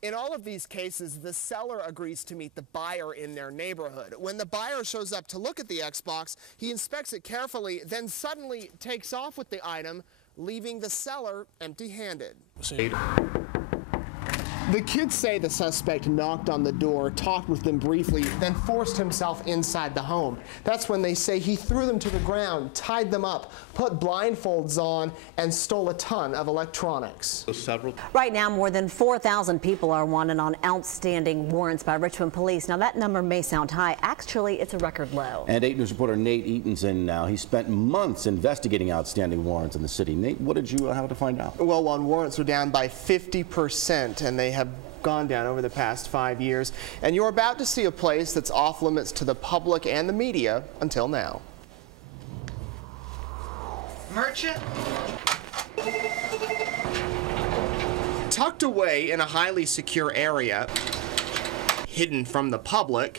In all of these cases, the seller agrees to meet the buyer in their neighborhood. When the buyer shows up to look at the Xbox, he inspects it carefully, then suddenly takes off with the item, leaving the seller empty-handed. The kids say the suspect knocked on the door, talked with them briefly, then forced himself inside the home. That's when they say he threw them to the ground, tied them up, put blindfolds on, and stole a ton of electronics. Right now, more than 4,000 people are wanted on outstanding warrants by Richmond police. Now, that number may sound high. Actually, it's a record low. And 8 News reporter Nate Eaton's in now. He spent months investigating outstanding warrants in the city. Nate, what did you have to find out? Well, warrants were down by 50%, and they have gone down over the past 5 years. And you're about to see a place that's off limits to the public and the media until now. Merchant. Tucked away in a highly secure area, hidden from the public,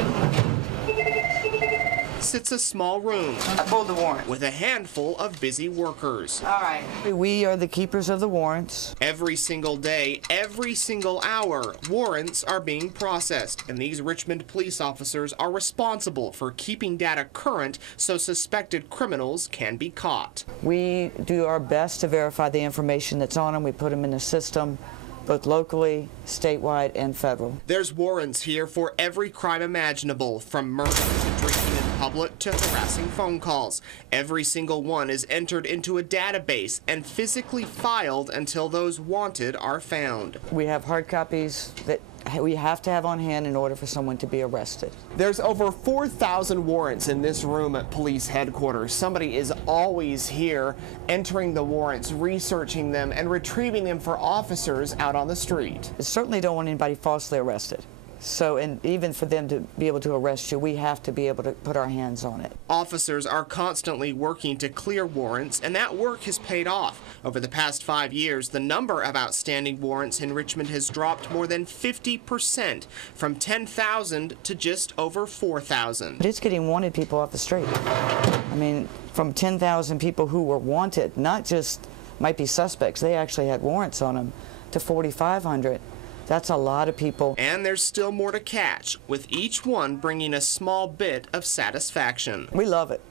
sits a small room. I pulled the warrant. With a handful of busy workers. All right. We are the keepers of the warrants. Every single day, every single hour, warrants are being processed, and these Richmond police officers are responsible for keeping data current so suspected criminals can be caught. We do our best to verify the information that's on them. We put them in the system, both locally, statewide, and federal. There's warrants here for every crime imaginable, from murder to drinking in public to harassing phone calls. Every single one is entered into a database and physically filed until those wanted are found. We have hard copies that we have to have on hand in order for someone to be arrested. There's over 4,000 warrants in this room at police headquarters. Somebody is always here entering the warrants, researching them, and retrieving them for officers out on the street. We certainly don't want anybody falsely arrested. So, and even for them to be able to arrest you, we have to be able to put our hands on it. Officers are constantly working to clear warrants, and that work has paid off. Over the past 5 years, the number of outstanding warrants in Richmond has dropped more than 50%, from 10,000 to just over 4,000. But it's getting wanted people off the street. I mean, from 10,000 people who were wanted, not just might be suspects, they actually had warrants on them, to 4,500. That's a lot of people. And there's still more to catch, with each one bringing a small bit of satisfaction. We love it.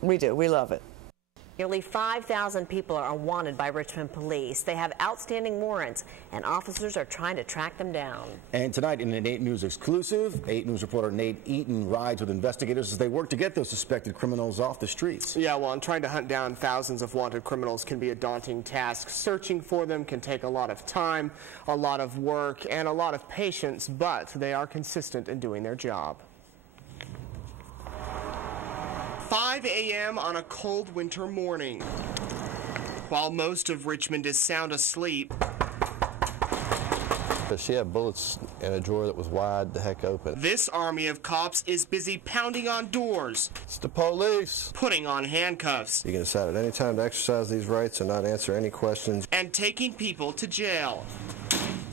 We do. We love it. Nearly 5,000 people are wanted by Richmond police. They have outstanding warrants, and officers are trying to track them down. And tonight, in an 8 News exclusive, 8 News reporter Nate Eaton rides with investigators as they work to get those suspected criminals off the streets. Yeah, well, and trying to hunt down thousands of wanted criminals can be a daunting task. Searching for them can take a lot of time, a lot of work, and a lot of patience, but they are consistent in doing their job. 5 a.m. on a cold winter morning. While most of Richmond is sound asleep, she had bullets in a drawer that was wide the heck open. This army of cops is busy pounding on doors. It's the police. Putting on handcuffs. You can decide at any time to exercise these rights and not answer any questions. And taking people to jail.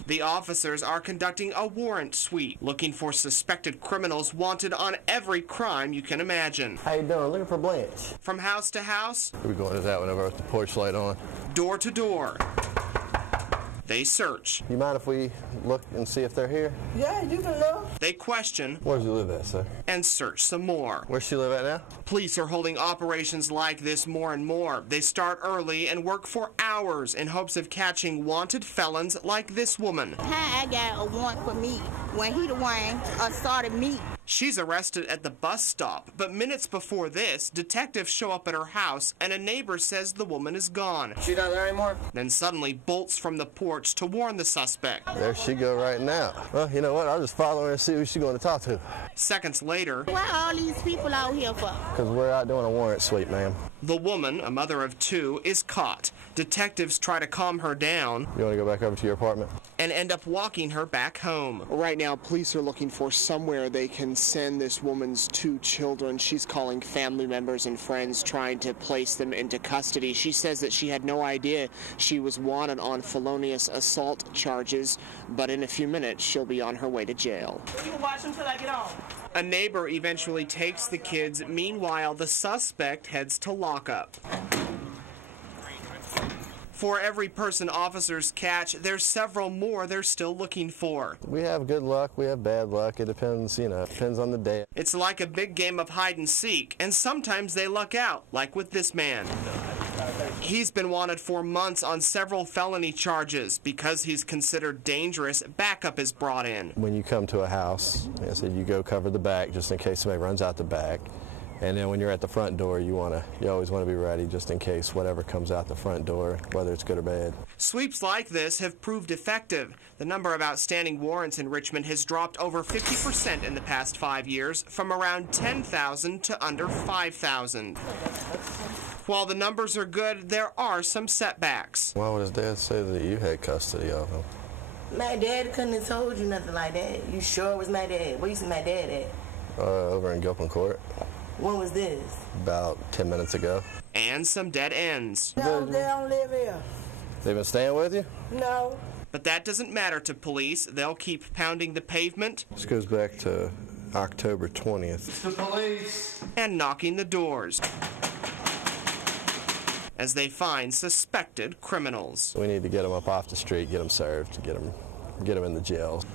The officers are conducting a warrant sweep, looking for suspected criminals wanted on every crime you can imagine. How you doing? Looking for Blanche. From house to house. We're going to that whenever with the porch light on. Door to door. They search. You mind if we look and see if they're here? Yeah, you can look. They question. Where does she live at, sir? And search some more. Where's she live at now? Police are holding operations like this more and more. They start early and work for hours in hopes of catching wanted felons like this woman. I got a warrant for me when he the one assaulted me. She's arrested at the bus stop, but minutes before this, detectives show up at her house and a neighbor says the woman is gone. She not there anymore? Then suddenly bolts from the porch to warn the suspect. There she go right now. Well, you know what? I'll just follow her and see who she's going to talk to. Seconds later, Why all these people out here for? Because we're out doing a warrant sweep, ma'am. the woman, a mother of two, is caught. Detectives try to calm her down. You want to go back over to your apartment? And end up walking her back home. Right now, police are looking for somewhere they can send this woman's two children. She's calling family members and friends, trying to place them into custody. She says that she had no idea she was wanted on felonious assault charges, but in a few minutes, she'll be on her way to jail. You can watch them till I get home. A neighbor eventually takes the kids. Meanwhile, the suspect heads to lockup. For every person officers catch, there's several more they're still looking for. We have good luck, we have bad luck. It depends, depends on the day. It's like a big game of hide and seek, and sometimes they luck out, like with this man. He's been wanted for months on several felony charges. Because he's considered dangerous, backup is brought in. When you come to a house, like I said, you go cover the back just in case somebody runs out the back. And then when you're at the front door, you always want to be ready just in case whatever comes out the front door, whether it's good or bad. Sweeps like this have proved effective. The number of outstanding warrants in Richmond has dropped over 50% in the past 5 years, from around 10,000 to under 5,000. While the numbers are good, there are some setbacks. Why would his dad say that you had custody of him? My dad couldn't have told you nothing like that. You sure it was my dad? Where you see my dad at? Over in Gilpin Court. When was this? About 10 minutes ago. And some dead ends. No, they don't live here. They've been staying with you? No. But that doesn't matter to police. They'll keep pounding the pavement. This goes back to October 20th. It's the police. And knocking the doors as they find suspected criminals. We need to get them up off the street, get them served, get them in the jails.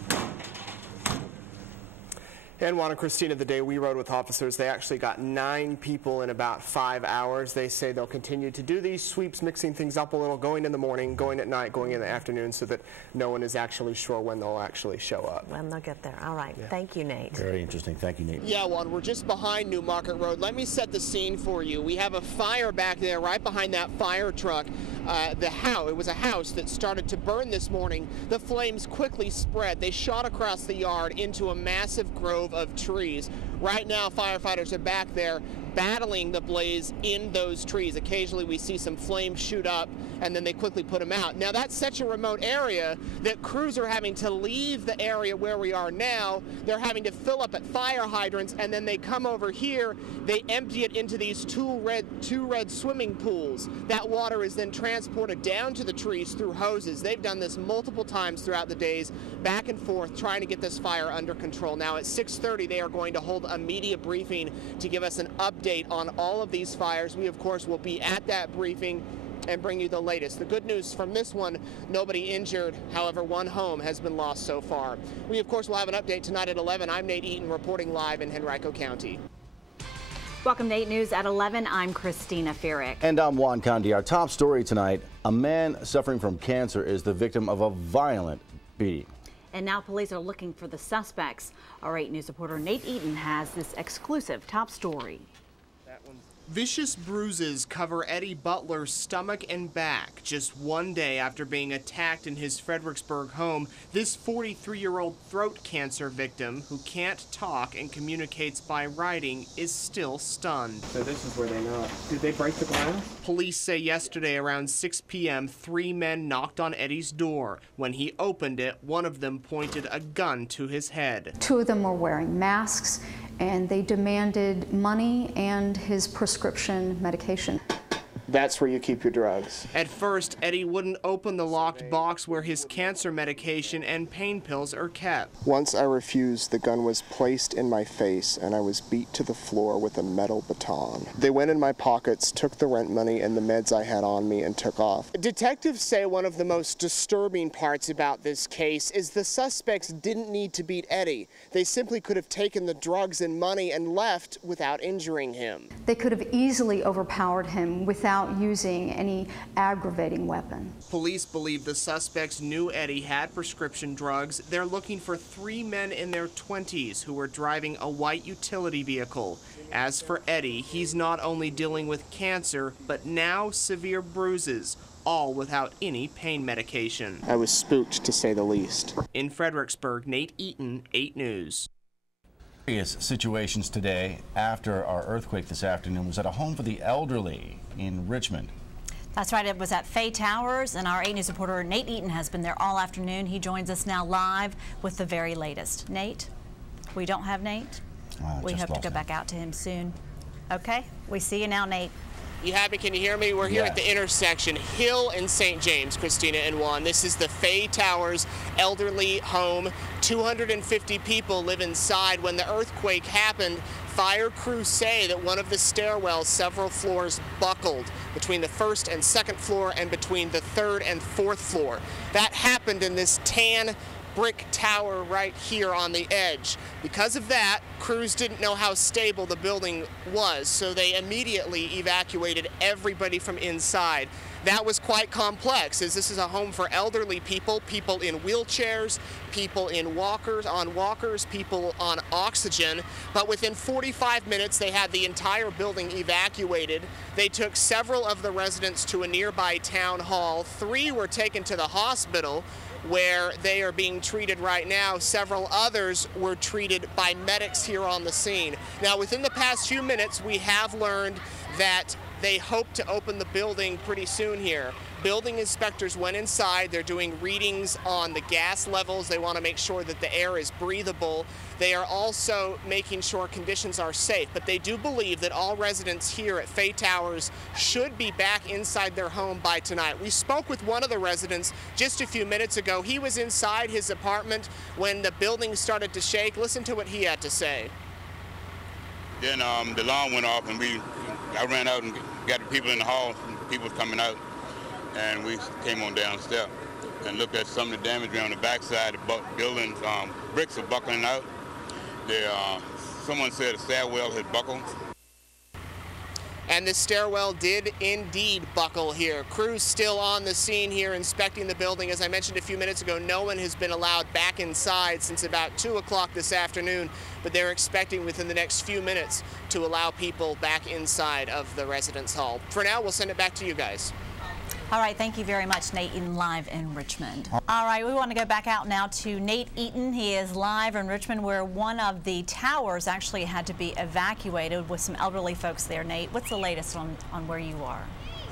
And Juan and Christina, the day we rode with officers, they actually got 9 people in about 5 hours. They say they'll continue to do these sweeps, mixing things up a little, going in the morning, going at night, going in the afternoon, so that no one is actually sure when they'll actually show up. When they'll get there. All right. Yeah. Thank you, Nate. Very interesting. Thank you, Nate. Yeah, Juan, we're just behind New Market Road. Let me set the scene for you. We have a fire back there right behind that fire truck. It was a house that started to burn this morning. The flames quickly spread. They shot across the yard into a massive grove of trees. Right now, firefighters are back there battling the blaze in those trees. Occasionally we see some flames shoot up and then they quickly put them out. Now that's such a remote area that crews are having to leave the area where we are now. They're having to fill up at fire hydrants, and then they come over here, they empty it into these two red swimming pools. That water is then transported down to the trees through hoses. They've done this multiple times throughout the days, back and forth, trying to get this fire under control. Now at 6:30 they are going to hold a media briefing to give us an update on all of these fires. We of course will be at that briefing and bring you the latest. The good news from this one, nobody injured. However, one home has been lost so far. We of course will have an update tonight at 11. I'm Nate Eaton reporting live in Henrico County. Welcome to 8 News at 11. I'm Christina Ferrick. And I'm Juan Condi. Our top story tonight, a man suffering from cancer is the victim of a violent beating. And now police are looking for the suspects. Our 8 News reporter Nate Eaton has this exclusive top story. Vicious bruises cover Eddie Butler's stomach and back. Just one day after being attacked in his Fredericksburg home, this 43-year-old throat cancer victim, who can't talk and communicates by writing, is still stunned. So this is where they knocked. Did they break the glass? Police say yesterday around 6 p.m., 3 men knocked on Eddie's door. When he opened it, one of them pointed a gun to his head. 2 of them were wearing masks, and they demanded money and his prescription medication. That's where you keep your drugs. At first, Eddie wouldn't open the locked box where his cancer medication and pain pills are kept. Once I refused, the gun was placed in my face and I was beat to the floor with a metal baton. They went in my pockets, took the rent money and the meds I had on me and took off. Detectives say one of the most disturbing parts about this case is the suspects didn't need to beat Eddie. They simply could have taken the drugs and money and left without injuring him. They could have easily overpowered him without using any aggravating weapon. Police believe the suspects knew Eddie had prescription drugs. They're looking for 3 men in their 20s who were driving a white utility vehicle. As for Eddie, he's not only dealing with cancer, but now severe bruises, all without any pain medication. I was spooked, to say the least. In Fredericksburg, Nate Eaton, 8 News. Various situations today after our earthquake this afternoon was at a home for the elderly in Richmond. That's right. It was at Fay Towers, and our 8 News reporter Nate Eaton has been there all afternoon. He joins us now live with the very latest. Nate, we don't have Nate. We hope to go back out to him soon. Okay, we see you now, Nate. You have me? Can you hear me? We're here at the intersection, Hill and St. James, Christina and Juan. This is the Fay Towers elderly home. 250 people live inside. When the earthquake happened, Fire crews say that one of the stairwells, several floors buckled between the first and second floor and between the third and fourth floor. That happened in this tan brick tower right here on the edge. Because of that, crews didn't know how stable the building was, so they immediately evacuated everybody from inside. That was quite complex, as this is a home for elderly people, people in wheelchairs, people in walkers, people on oxygen. But within 45 minutes, they had the entire building evacuated. They took several of the residents to a nearby town hall. 3 were taken to the hospital, where they are being treated right now. Several others were treated by medics here on the scene. Now, within the past few minutes, we have learned that they hope to open the building pretty soon here. Building inspectors went inside. They're doing readings on the gas levels. They want to make sure that the air is breathable. They are also making sure conditions are safe, but they do believe that all residents here at Fay Towers should be back inside their home by tonight. We spoke with one of the residents just a few minutes ago. He was inside his apartment when the building started to shake. Listen to what he had to say. Then the alarm went off, and I ran out and got the people in the hall. People coming out, and we came on downstairs and looked at some of the damage around the backside of the building. Bricks are buckling out. Someone said a stairwell had buckled. And the stairwell did indeed buckle here. Crews still on the scene here inspecting the building. As I mentioned a few minutes ago, no one has been allowed back inside since about 2 o'clock this afternoon, but they're expecting within the next few minutes to allow people back inside of the residence hall. For now, we'll send it back to you guys. All right, thank you very much, Nate Eaton, live in Richmond. All right, we want to go back out now to Nate Eaton. He is live in Richmond, where one of the towers actually had to be evacuated with some elderly folks there. Nate, what's the latest on where you are?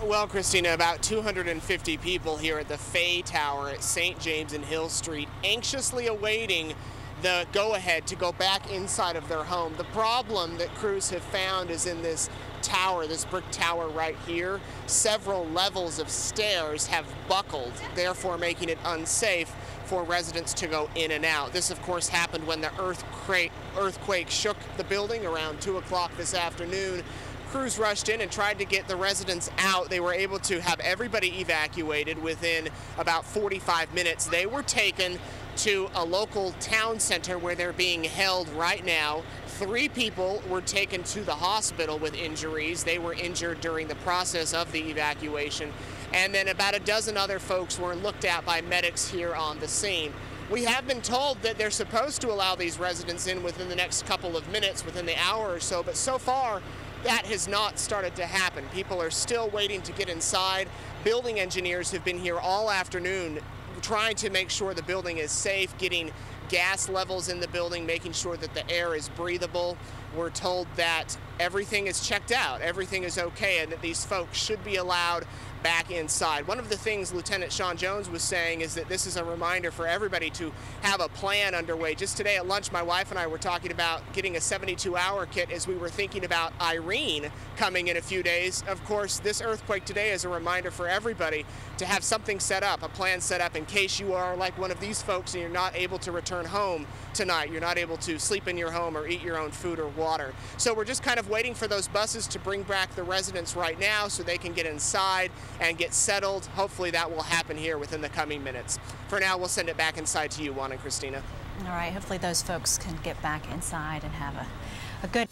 Well, Christina, about 250 people here at the Fay Tower at St. James and Hill Street, anxiously awaiting the go-ahead to go back inside of their home. The problem that crews have found is in this tower, this brick tower right here, several levels of stairs have buckled, therefore making it unsafe for residents to go in and out. This, of course, happened when the earthquake shook the building around 2 o'clock this afternoon. Crews rushed in and tried to get the residents out. They were able to have everybody evacuated within about 45 minutes. They were taken to a local town center where they're being held right now. 3 people were taken to the hospital with injuries. They were injured during the process of the evacuation. And then about a dozen other folks were looked at by medics here on the scene. We have been told that they're supposed to allow these residents in within the next couple of minutes, within the hour or so, but so far that has not started to happen. People are still waiting to get inside. Building engineers have been here all afternoon trying to make sure the building is safe, getting gas levels in the building, making sure that the air is breathable. We're told that everything is checked out, everything is okay, and that these folks should be allowed back inside. One of the things Lieutenant Sean Jones was saying is that this is a reminder for everybody to have a plan underway. Just today at lunch, my wife and I were talking about getting a 72-hour kit as we were thinking about Irene coming in a few days. Of course, this earthquake today is a reminder for everybody to have something set up, a plan set up in case you are like one of these folks and you're not able to return home tonight. You're not able to sleep in your home or eat your own food or water. So we're just kind of waiting for those buses to bring back the residents right now so they can get inside and get settled. Hopefully that will happen here within the coming minutes. For now, we'll send it back inside to you, Juan and Christina. All right, hopefully those folks can get back inside and have a good...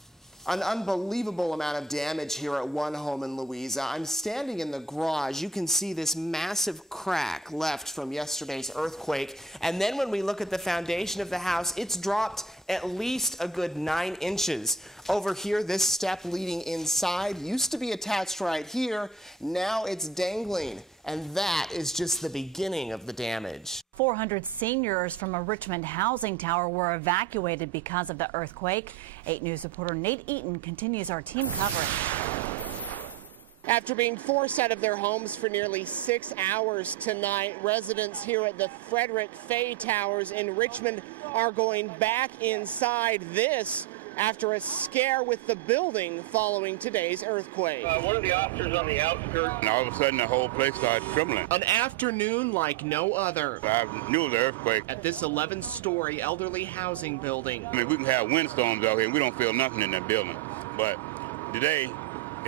An unbelievable amount of damage here at one home in Louisa. I'm standing in the garage. You can see this massive crack left from yesterday's earthquake. And then when we look at the foundation of the house, it's dropped at least a good 9 inches. Over here, this step leading inside used to be attached right here. Now it's dangling. And that is just the beginning of the damage. 400 seniors from a Richmond housing tower were evacuated because of the earthquake. 8 News reporter Nate Eaton continues our team coverage. After being forced out of their homes for nearly 6 hours tonight, residents here at the Frederick Fay Towers in Richmond are going back inside. This after a scare with the building following today's earthquake. One of the officers on the outskirts. And all of a sudden, the whole place started trembling. An afternoon like no other. I knew the earthquake. At this 11-story elderly housing building. I mean, we can have windstorms out here, and we don't feel nothing in that building. But today,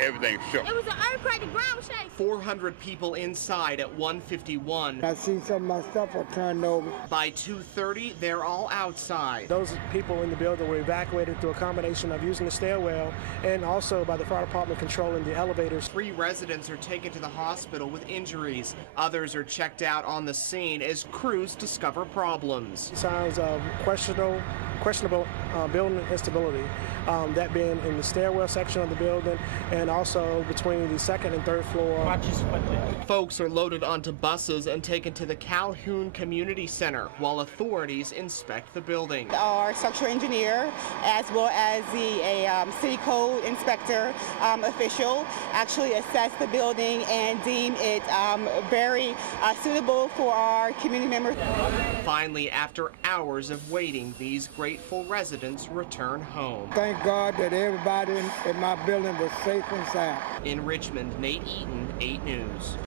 everything shook. It was an earthquake, the ground was shaking. 400 people inside at 151. I see some of my stuff are turned over. By 2:30, they're all outside. Those people in the building were evacuated through a combination of using the stairwell and also by the fire department controlling the elevators. 3 residents are taken to the hospital with injuries. Others are checked out on the scene as crews discover problems. Signs of questionable building instability, that being in the stairwell section of the building and also between the 2nd and 3rd floor. Folks are loaded onto buses and taken to the Calhoun Community Center while authorities inspect the building. Our structural engineer, as well as the city code inspector official, actually assess the building and deem it very suitable for our community members. Finally, after hours of waiting, these grateful residents return home. Thank God that everybody in my building was safe and sound. In Richmond, Nate Eaton, 8 News.